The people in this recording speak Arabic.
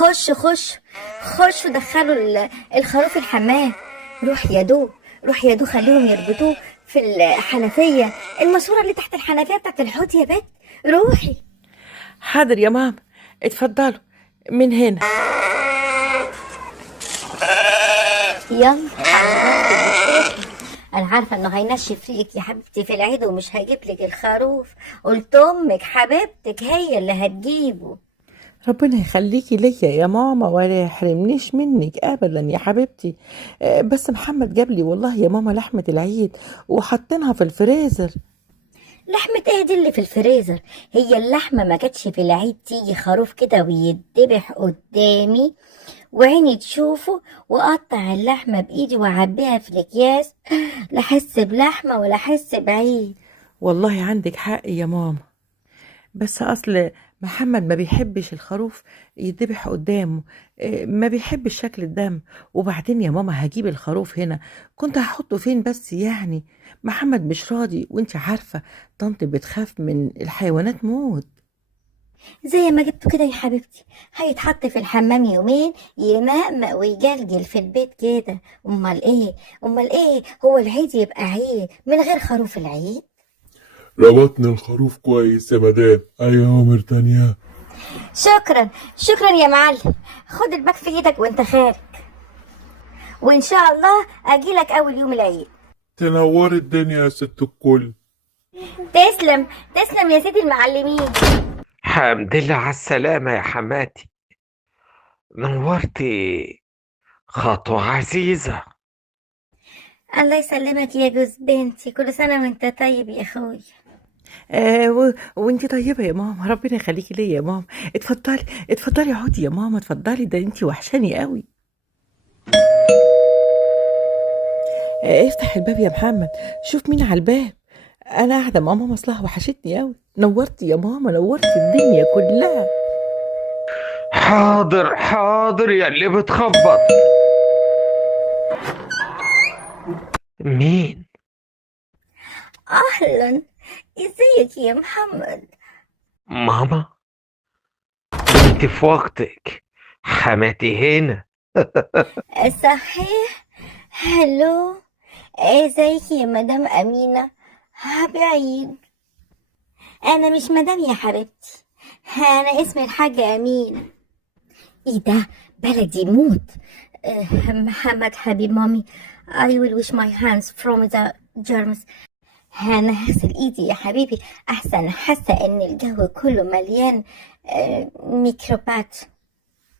خش خش خش ودخلوا الخروف الحمام. روح يا دو، روح يا دو، خليهم يربطوه في الحنفية، الماسورة اللي تحت الحنفية بتاعت الحوض يا بت. روحي. حاضر يا ماما، اتفضلوا من هنا. يلا انا عارفه انه هينشف فيك يا حبيبتي في العيد ومش هيجيب لك الخروف. قلت امك حبيبتك هي اللي هتجيبه. ربنا يخليكي ليا يا ماما ولا يحرمنيش منك ابدا يا حبيبتي. بس محمد جاب لي والله يا ماما لحمة العيد وحطينها في الفريزر. لحمة ايه دي اللي في الفريزر؟ هي اللحمة ما كانتش في العيد تيجي خروف كده ويتذبح قدامي وعيني تشوفه واقطع اللحمة بايدي واعبيها في الاكياس؟ لا احس بلحمة ولا احس بعيد. والله عندك حق يا ماما، بس اصل محمد ما بيحبش الخروف يذبح قدامه. ما بيحبش شكل الدم. وبعدين يا ماما هجيب الخروف هنا كنت هحطه فين بس يعني؟ محمد مش راضي وانت عارفة طنط بتخاف من الحيوانات موت. زي ما جبته كده يا حبيبتي، هيتحط في الحمام يومين يمقمق ويجلجل في البيت كده. امال ايه؟ امال ايه؟ هو العيد يبقى عيد من غير خروف العيد؟ ربطنا الخروف كويس يا مدام. ايوه مرتانية. شكرا شكرا يا معلم. خد الباك في ايدك وانت خارج، وان شاء الله اجيلك اول يوم العيد. تنور الدنيا يا ست الكل. تسلم تسلم يا سيدي المعلمين. حمد لله على السلامة يا حماتي، نورتي خطوة عزيزة. الله يسلمك يا جوز بنتي، كل سنة وانت طيب يا اخوي. وانتي طيبة يا ماما، ربنا يخليكي ليا يا ماما. اتفضلي اتفضلي اقعدي يا ماما، اتفضلي، ده انتي وحشاني قوي. افتح الباب يا محمد، شوف مين على الباب. انا قاعدة مع ماما اصلها وحشتني قوي. نورتي يا ماما، نورتي الدنيا كلها. حاضر حاضر يا اللي بتخبط. مين؟ اهلا، ازيك يا محمد؟ ماما؟ انت في وقتك، حماتي هنا. صحيح. هلو، ازيك يا مدام امينة؟ بعيد. انا مش مدام يا حبيبتي، انا اسمي الحاجة امين. ايه ده؟ بلدي موت. محمد حبيب مامي. I will wash my hands from the germs. انا هغسل ايدي يا حبيبي احسن، حاسة ان الجو كله مليان ميكروبات.